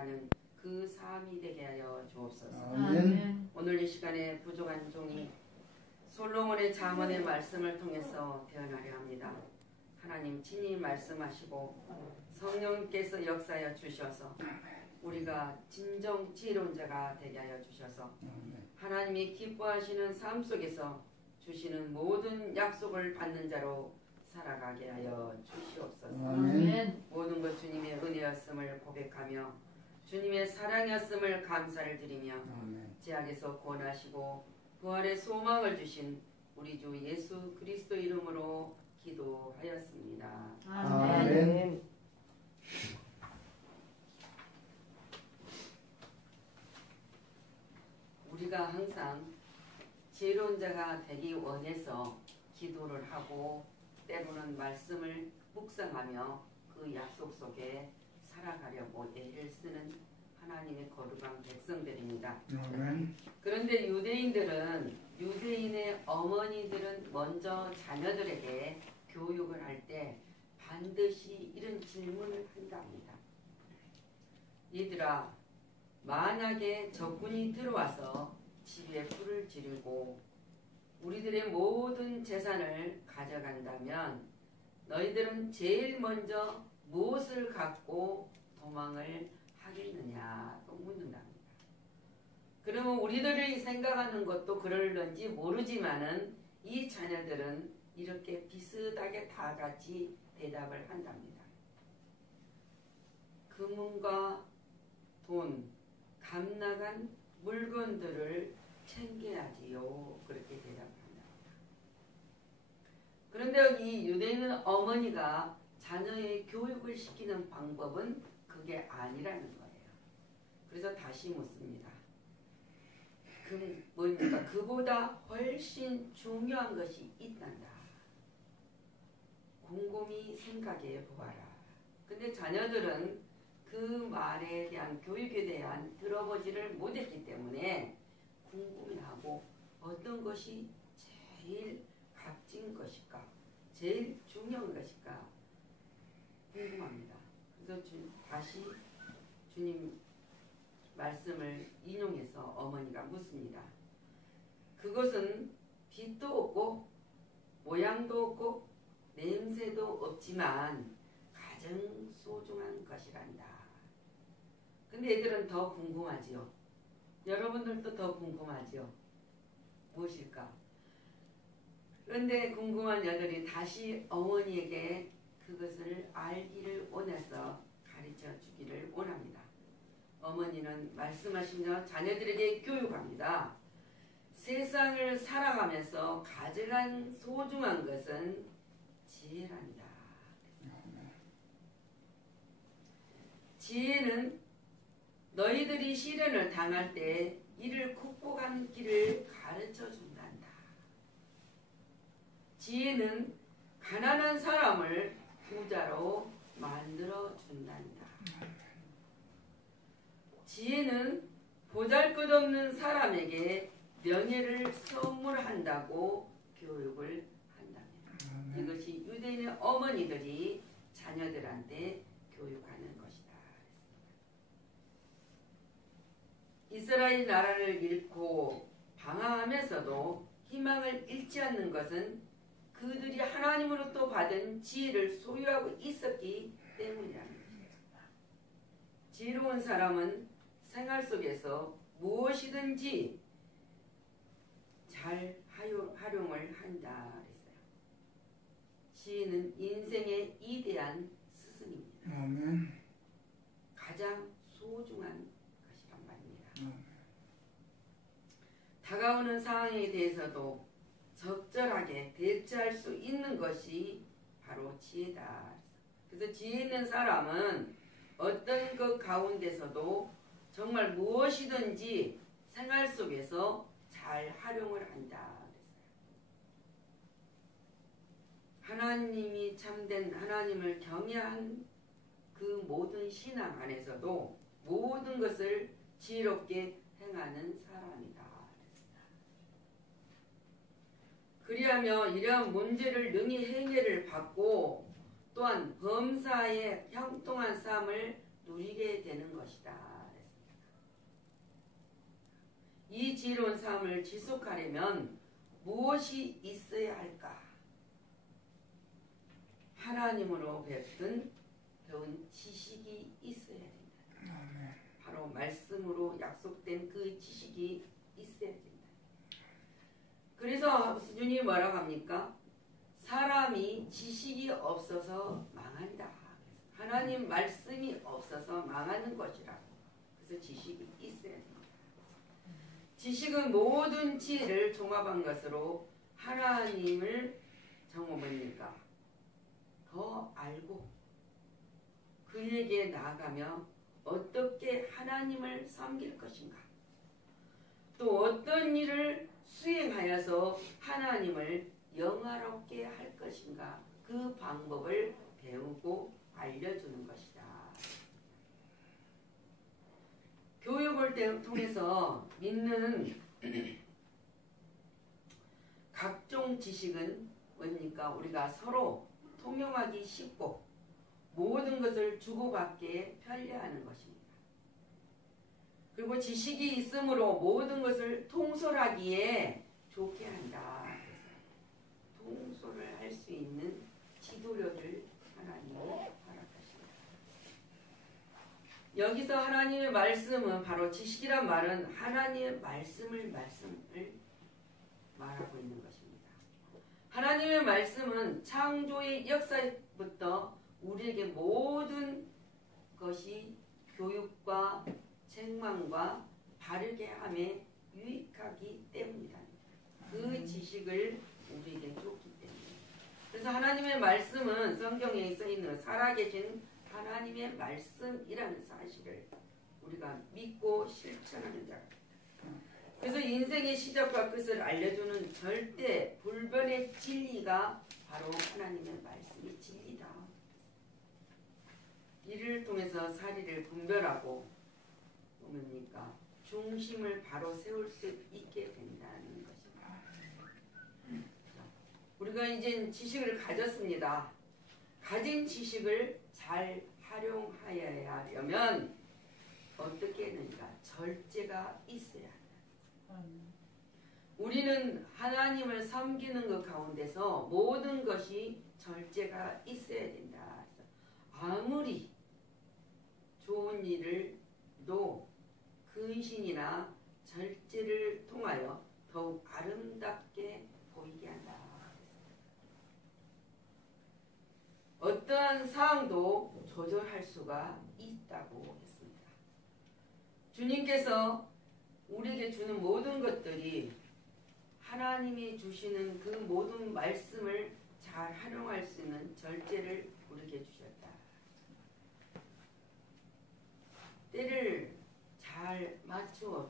고백하는 그 삶이 되게 하여 주옵소서. 아멘. 오늘 이 시간에 부족한 종이 솔로몬의 잠언의 말씀을 통해서 태어나려 합니다. 하나님 친히 말씀하시고 성령께서 역사하여 주셔서 우리가 진정 지혜로운 자가 되게 하여 주셔서 하나님이 기뻐하시는 삶 속에서 주시는 모든 약속을 받는 자로 살아가게 하여 주시옵소서. 아멘. 모든 것 주님의 은혜였음을 고백하며 주님의 사랑이었음을 감사를 드리며 죄악에서 구원하시고 부활의 소망을 주신 우리 주 예수 그리스도 이름으로 기도하였습니다. 아멘. 우리가 항상 지혜로운 자가 되기 원해서 기도를 하고 때로는 말씀을 묵상하며 그 약속 속에 살아가려고 애를 쓰는 하나님의 거룩한 백성들입니다. 아멘. 그런데 유대인의 어머니들은 먼저 자녀들에게 교육을 할 때 반드시 이런 질문을 한답니다. 얘들아, 만약에 적군이 들어와서 집에 불을 지르고 우리들의 모든 재산을 가져간다면 너희들은 제일 먼저 무엇을 갖고 도망을 하겠느냐고 묻는답니다. 그러면 우리들이 생각하는 것도 그럴런지 모르지만은 이 자녀들은 이렇게 비슷하게 다 같이 대답을 한답니다. 금은과 돈, 값나간 물건들을 챙겨야지요. 그렇게 대답합니다. 그런데 이 유대인은 어머니가 자녀의 교육을 시키는 방법은 그게 아니라는 거예요. 그래서 다시 묻습니다. 뭡니까? 그보다 훨씬 중요한 것이 있단다. 곰곰이 생각해 보아라. 근데 자녀들은 그 말에 대한 교육에 대한 들어보지를 못했기 때문에 궁금해하고 어떤 것이 제일 값진 것일까? 제일 중요한 것일까? 궁금합니다. 그래서 다시 주님 말씀을 인용해서 어머니가 묻습니다. 그것은 빛도 없고 모양도 없고 냄새도 없지만 가장 소중한 것이란다. 근데 애들은 더 궁금하지요. 여러분들도 더 궁금하지요. 무엇일까? 그런데 궁금한 여들이 다시 어머니에게 그것을 알기를 원해서 가르쳐 주기를 원합니다. 어머니는 말씀하시며 자녀들에게 교육합니다. 세상을 살아가면서 가장 소중한 것은 지혜란다. 지혜는 너희들이 시련을 당할 때 이를 극복하는 길을 가르쳐 준단다. 지혜는 가난한 사람을 부자로 만들어 준단다. 지혜는 보잘것없는 사람에게 명예를 선물한다고 교육을 한답니다. 이것이 유대인의 어머니들이 자녀들한테 교육하는 것이다. 이스라엘 나라를 잃고 방황하면서도 희망을 잃지 않는 것은 그들이 하나님으로부터 받은 지혜를 소유하고 있었기 때문이랍니다. 지혜로운 사람은 생활 속에서 무엇이든지 잘 활용을 한다 그랬어요. 지혜는 인생의 이대한 스승입니다. 아멘. 가장 소중한 것이란 말입니다. 다가오는 상황에 대해서도 적절하게 대처할 수 있는 것이 바로 지혜다. 그래서 지혜 있는 사람은 어떤 것 가운데서도 정말 무엇이든지 생활 속에서 잘 활용을 한다. 하나님이 참된 하나님을 경외한 그 모든 신앙 안에서도 모든 것을 지혜롭게 행하는 사람이다. 그리하며 이러한 문제를 능히 해결을 받고 또한 범사에 형통한 삶을 누리게 되는 것이다. 이 지혜로운 삶을 지속하려면 무엇이 있어야 할까? 하나님으로 배운 지식이 있어야 된다. 바로 말씀으로 약속된 그 지식이 있어야 된다. 그래서 주님이 뭐라고 합니까? 사람이 지식이 없어서 망한다. 하나님 말씀이 없어서 망하는 것이라고. 그래서 지식이 있어야 된다. 지식은 모든 지혜를 종합한 것으로 하나님을 정말 더 알고 그에게 나아가며 어떻게 하나님을 섬길 것인가, 또 어떤 일을 수행하여서 하나님을 영화롭게 할 것인가, 그 방법을 배우고 알려주는 것이다. 교육을 통해서 믿는 각종 지식은 뭡니까? 우리가 서로 통용하기 쉽고 모든 것을 주고받기에 편리하는 것입니다. 그리고 지식이 있으므로 모든 것을 통솔하기에 좋게 한다. 통솔을 할 수 있는 지도력을 하나님이 허락하십니다. 여기서 하나님의 말씀은 바로 지식이란 말은 하나님의 말씀을 말하고 있는 것입니다. 하나님의 말씀은 창조의 역사부터 우리에게 모든 것이 교육과 책망과 바르게 함에 유익하기 때문이다. 그 지식을 우리에게 줬기 때문에. 그래서 하나님의 말씀은 성경에 써있는 살아계신 하나님의 말씀이라는 사실을 우리가 믿고 실천하는 자. 그래서 인생의 시작과 끝을 알려주는 절대 불변의 진리가 바로 하나님의 말씀이 진리다. 이를 통해서 사리를 분별하고 뭡니까? 중심을 바로 세울 수 있게 된다는 것입니다. 우리가 이제 지식을 가졌습니다. 가진 지식을 잘 활용하여야 하려면 어떻게 했는가? 절제가 있어야 한다. 우리는 하나님을 섬기는 것 가운데서 모든 것이 절제가 있어야 된다. 아무리 좋은 일을도 근신이나 절제를 통하여 더욱 아름답게 보이게 한다. 어떠한 상황도 조절할 수가 있다고 했습니다. 주님께서 우리에게 주는 모든 것들이 하나님이 주시는 그 모든 말씀을 잘 활용할 수 있는 절제를 우리에게 주셨다. 때를 잘 맞춰주게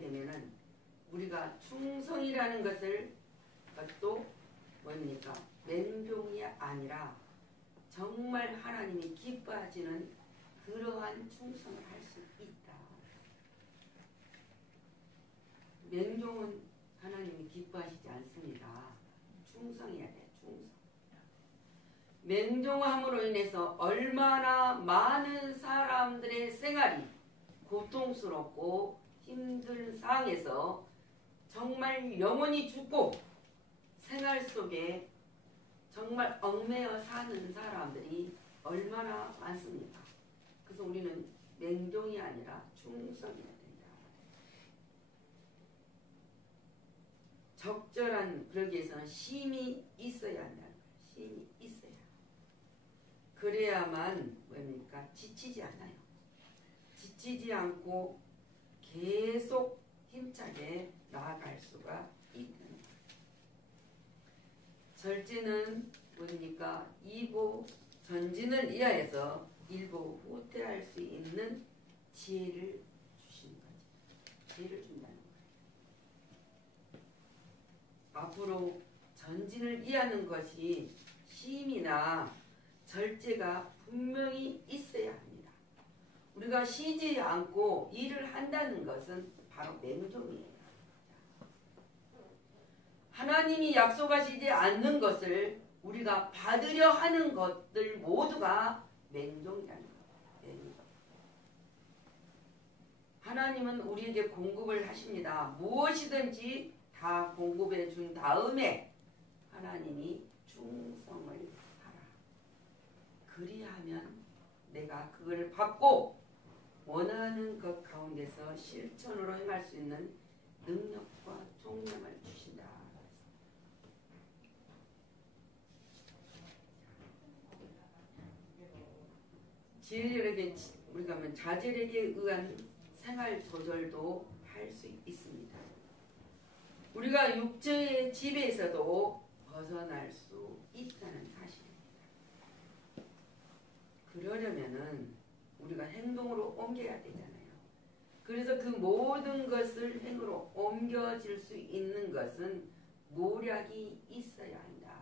되면은 우리가 충성이라는 것을 또 뭡니까? 맹종이 아니라 정말 하나님이 기뻐하시는 그러한 충성을 할 수 있다. 맹종은 하나님이 기뻐하시지 않습니다. 충성해야 돼. 충성. 맹종함으로 인해서 얼마나 많은 사람들의 생활이 고통스럽고 힘든 상황에서 정말 영원히 죽고 생활 속에 정말 얽매여 사는 사람들이 얼마나 많습니까? 그래서 우리는 맹종이 아니라 충성해야 된다. 적절한, 그러기 위해서는 쉼이 있어야 한다는 거예요. 쉼이 있어야. 그래야만 뭡니까? 지치지 않아요. 지치지 않고 계속 힘차게 나아갈 수가 있는 거예요. 절제는 뭡니까? 이보 전진을 이하여서 일보 후퇴할 수 있는 지혜를 주시는 거죠. 지혜를 준다는 거예요. 앞으로 전진을 이하는 것이 쉼이나 절제가 분명히 있어야 합니다. 우리가 쉬지 않고 일을 한다는 것은 바로 맹종이에요. 하나님이 약속하시지 않는 것을 우리가 받으려 하는 것들 모두가 맹종이라는 거예요. 맹종. 하나님은 우리에게 공급을 하십니다. 무엇이든지 다 공급해 준 다음에 하나님이 충성을 하라. 그리하면 내가 그걸 받고 원하는 것 가운데서 실천으로 행할 수 있는 능력과 총명을 주신다. 지혜력에 우리가 하면 자질에게 의한 생활 조절도 할 수 있습니다. 우리가 육체의 지배에서도 벗어날 수 있다는 사실입니다. 그러려면은 우리가 행동으로 옮겨야 되잖아요. 그래서 그 모든 것을 행으로 옮겨질 수 있는 것은 모략이 있어야 한다.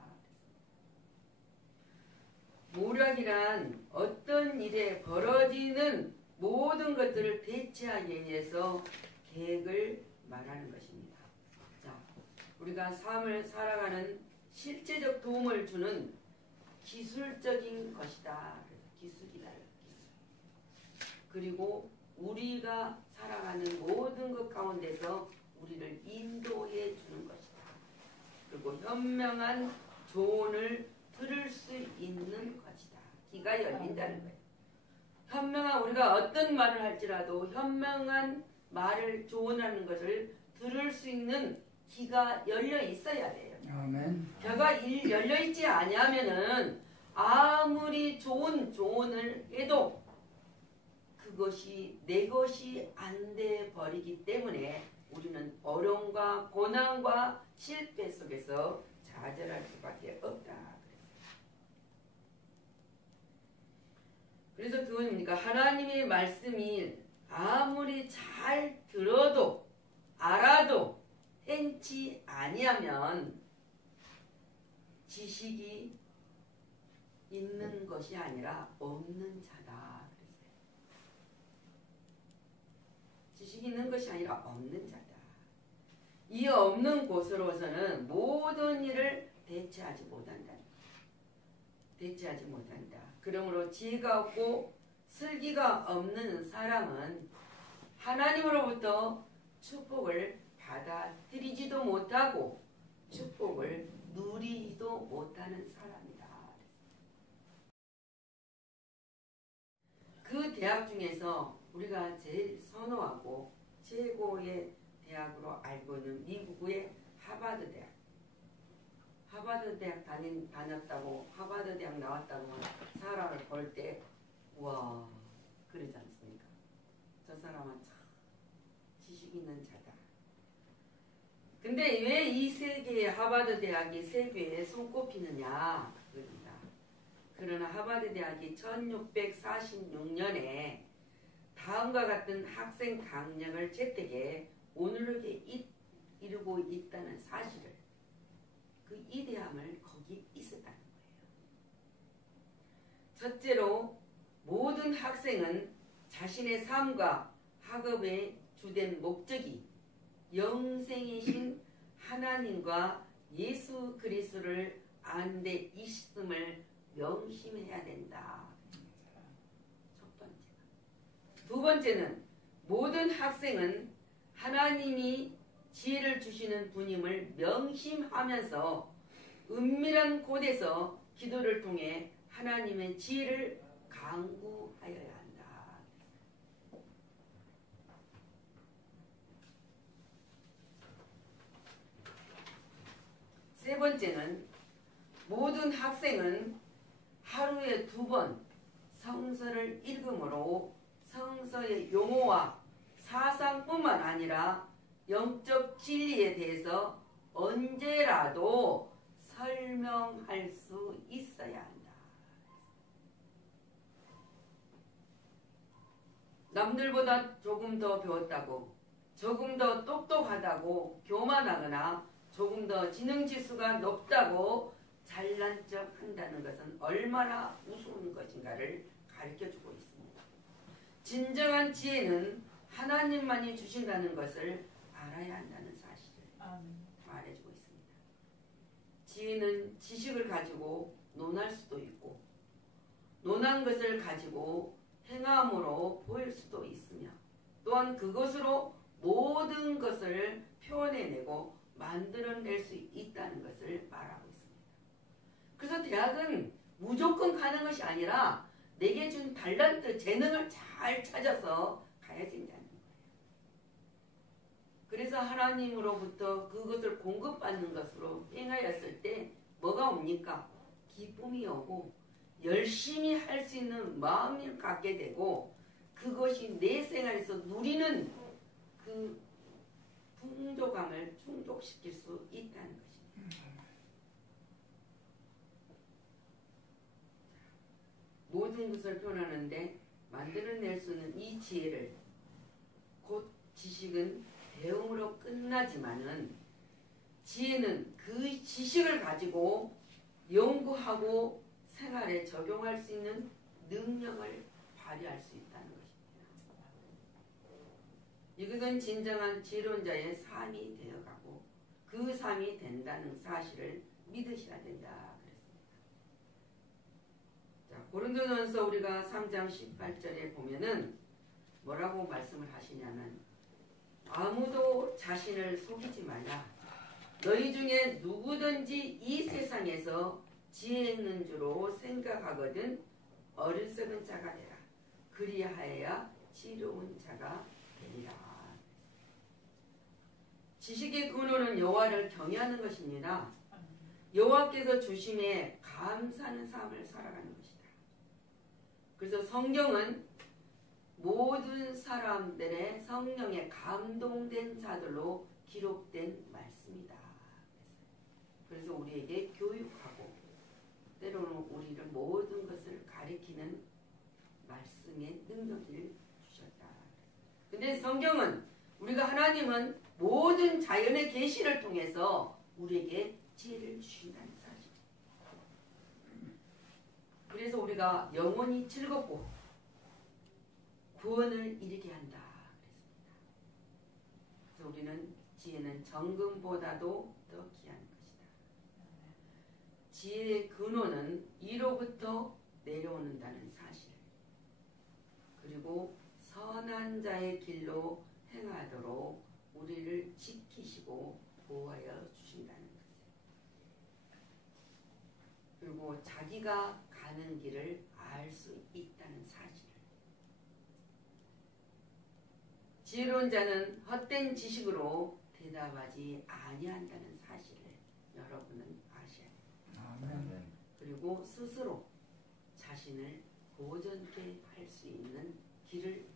모략이란 어떤 일에 벌어지는 모든 것들을 대체하기 위해서 계획을 말하는 것입니다. 자, 우리가 삶을 살아가는 실제적 도움을 주는 기술적인 것이다. 기술이다. 기술. 그리고 우리가 살아가는 모든 것 가운데서 우리를 인도해 주는 것이다. 그리고 현명한 조언을 들을 수 있는 것이다. 귀가 열린다는 거예요. 현명한 우리가 어떤 말을 할지라도 현명한 말을 조언하는 것을 들을 수 있는 귀가 열려 있어야 돼요. 아멘. 귀가 열려 있지 않으면은 아무리 좋은 조언을 해도 그것이 내 것이 안 돼 버리기 때문에 우리는 어려움과 고난과 실패 속에서 좌절할 수밖에 없다. 그래서 그건 뭡니까? 하나님의 말씀이 아무리 잘 들어도 알아도 행치 아니하면 지식이 있는 것이 아니라 없는 자다. 그랬어요. 지식이 있는 것이 아니라 없는 자다. 이 없는 곳으로서는 모든 일을 대체하지 못한다. 대체하지 못한다. 그러므로 지혜가 없고 슬기가 없는 사람은 하나님으로부터 축복을 받아들이지도 못하고 축복을 누리지도 못하는 사람이다. 그 대학 중에서 우리가 제일 선호하고 최고의 대학으로 알고 있는 미국의 하버드 대학. 하버드 대학 다녔다고 하버드 대학 나왔다고 사람을 볼 때 우와 그러지 않습니까? 저 사람은 참 지식 있는 자다. 근데 왜 이 세계의 하버드 대학이 세계에 손꼽히느냐 그럽니다. 그러나 하버드 대학이 1646년에 다음과 같은 학생 강령을 채택해 오늘에 이르고 있다는 사실을 그 이대함을 거기 있었다는 거예요. 첫째로 모든 학생은 자신의 삶과 학업의 주된 목적이 영생이신 하나님과 예수 그리스도를 아는 데 있음을 명심해야 된다. 첫 번째. 두 번째는 모든 학생은 하나님이 지혜를 주시는 분임을 명심하면서 은밀한 곳에서 기도를 통해 하나님의 지혜를 간구하여야 한다. 세 번째는 모든 학생은 하루에 2번 성서를 읽음으로 성서의 용어와 사상뿐만 아니라 영적 진리에 대해서 언제라도 설명할 수 있어야 한다. 남들보다 조금 더 배웠다고, 조금 더 똑똑하다고 교만하거나 조금 더 지능지수가 높다고 잘난 척 한다는 것은 얼마나 우스운 것인가를 가르쳐주고 있습니다. 진정한 지혜는 하나님만이 주신다는 것을 알아야 한다는 사실을 말해주고 있습니다. 지혜는 지식을 가지고 논할 수도 있고 논한 것을 가지고 행함으로 보일 수도 있으며 또한 그것으로 모든 것을 표현해내고 만들어낼 수 있다는 것을 말하고 있습니다. 그래서 대학은 무조건 가는 것이 아니라 내게 준 달란트, 재능을 잘 찾아서 가야 된다는 거예요. 그래서 하나님으로부터 그것을 공급받는 것으로 행하였을 때 뭐가 옵니까? 기쁨이 오고 열심히 할 수 있는 마음을 갖게 되고 그것이 내 생활에서 누리는 그 풍족함을 충족시킬 수 있다는 것입니다. 모든 것을 표현하는데 만들어낼 수 있는 이 지혜를 곧 지식은 배움으로 끝나지만은 지혜는 그 지식을 가지고 연구하고 생활에 적용할 수 있는 능력을 발휘할 수 있다는 것입니다. 이것은 진정한 지론자의 삶이 되어가고 그 삶이 된다는 사실을 믿으셔야 된다 그랬습니다. 자, 고린도전서 우리가 3장 18절에 보면은 뭐라고 말씀을 하시냐면 아무도 자신을 속이지 말라. 너희 중에 누구든지 이 세상에서 지혜 있는 줄로 생각하거든 어리석은 자가 되라. 그리하여야 지혜로운 자가 되리라. 지식의 근원은 여호와를 경외하는 것입니다. 여호와께서 주심에 감사하는 삶을 살아가는 것이다. 그래서 성경은 모든 사람들의 성령에 감동된 자들로 기록된 말씀이다. 그래서 우리에게 교육하고 때로는 우리를 모든 것을 가리키는 말씀의 능력을 주셨다. 근데 성경은 우리가 하나님은 모든 자연의 계시를 통해서 우리에게 지혜를 주신다는 사실. 그래서 우리가 영원히 즐겁고 구원을 이루게 한다 그랬습니다. 그래서 우리는 지혜는 정금보다도 더 귀한 것이다. 지혜의 근원은 이로부터 내려오는다는 사실. 그리고 선한 자의 길로 행하도록 우리를 지키시고 보호하여 주신다는 것. 그리고 자기가 가는 길을 알 수 있다는 사실. 지혜로운 자는 헛된 지식으로 대답하지 아니한다는 사실을 여러분은 아셔야 됩니다. 그리고 스스로 자신을 고전케 할 수 있는 길을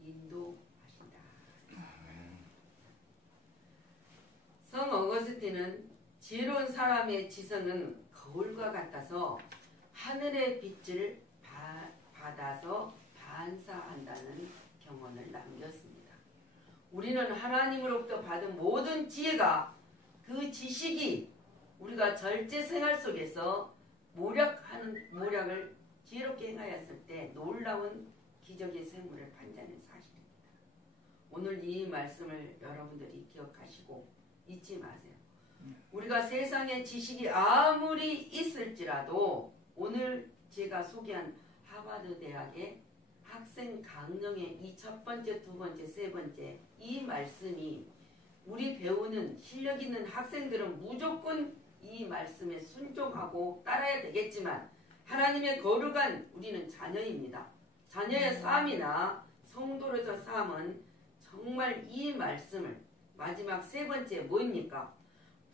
인도하신다. 성 어거스틴은 지혜로운 사람의 지성은 거울과 같아서 하늘의 빛을 받아서 반사한다는 경언을 남겼습니다. 우리는 하나님으로부터 받은 모든 지혜가 그 지식이 우리가 절제 생활 속에서 모략을 지혜롭게 행하였을 때 놀라운 기적의 생물을 판자는 사실입니다. 오늘 이 말씀을 여러분들이 기억하시고 잊지 마세요. 우리가 세상에 지식이 아무리 있을지라도 오늘 제가 소개한 하버드 대학의 학생 강령의 이 첫 번째, 두 번째, 세 번째 이 말씀이 우리 배우는 실력 있는 학생들은 무조건 이 말씀에 순종하고 따라야 되겠지만 하나님의 거룩한 우리는 자녀입니다. 자녀의 삶이나 성도로서 삶은 정말 이 말씀을 마지막 세 번째 뭐입니까?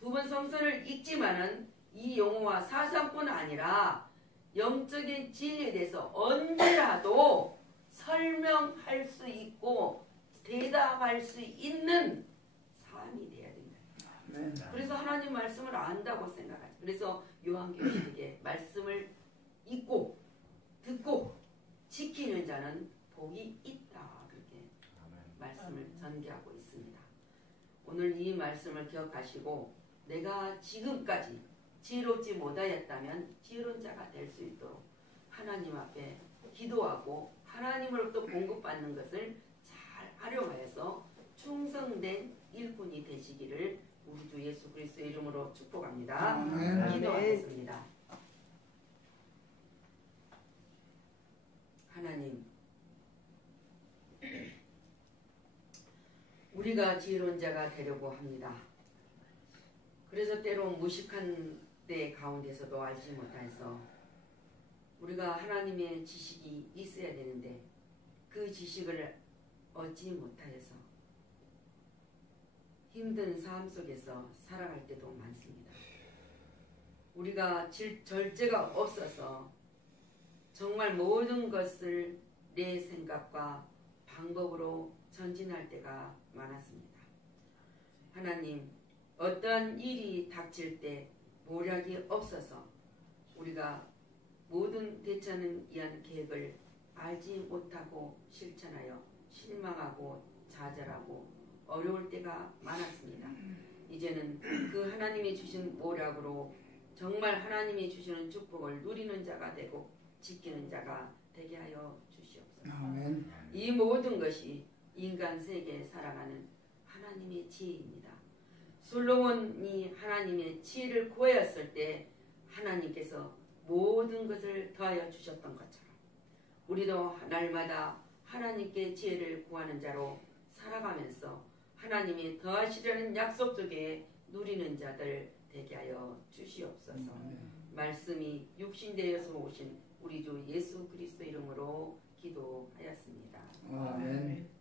부분 성서를 읽지만은 이 용어와 사상뿐 아니라 영적인 진리에 대해서 언제라도 설명할 수 있고 대답할 수 있는 삶이 돼야 된다. 그래서 하나님 말씀을 안다고 생각하죠. 그래서 요한계시록에 말씀을 읽고 듣고 지키는 자는 복이 있다. 그렇게 말씀을 전개하고 있습니다. 오늘 이 말씀을 기억하시고 내가 지금까지 지혜롭지 못하였다면 지혜로운 자가 될 수 있도록 하나님 앞에 기도하고 하나님으로부터 공급받는 것을 잘 활용하여서 충성된 일꾼이 되시기를 우리 주 예수 그리스도의 이름으로 축복합니다. 기도하겠습니다. 우리가 지혜로운 자가 되려고 합니다. 그래서 때로 무식한 때 가운데서도 알지 못해서 우리가 하나님의 지식이 있어야 되는데 그 지식을 얻지 못하여서 힘든 삶 속에서 살아갈 때도 많습니다. 우리가 절제가 없어서 정말 모든 것을 내 생각과 방법으로 전진할 때가 많았습니다. 하나님, 어떠한 일이 닥칠 때 모략이 없어서 우리가 모든 대처는 위한 계획을 알지 못하고 실천하여 실망하고 좌절하고 어려울 때가 많았습니다. 이제는 그 하나님이 주신 모략으로 정말 하나님이 주시는 축복을 누리는 자가 되고 지키는 자가 되게 하여 주시옵소서. 아멘. 이 모든 것이 인간 세계에 살아가는 하나님의 지혜입니다. 솔로몬이 하나님의 지혜를 구하였을 때 하나님께서 모든 것을 더하여 주셨던 것처럼 우리도 날마다 하나님께 지혜를 구하는 자로 살아가면서 하나님이 더하시려는 약속 속에 누리는 자들 되게 하여 주시옵소서. 말씀이 육신되어서 오신 우리 주 예수 그리스도 이름으로 기도하였습니다. 아멘.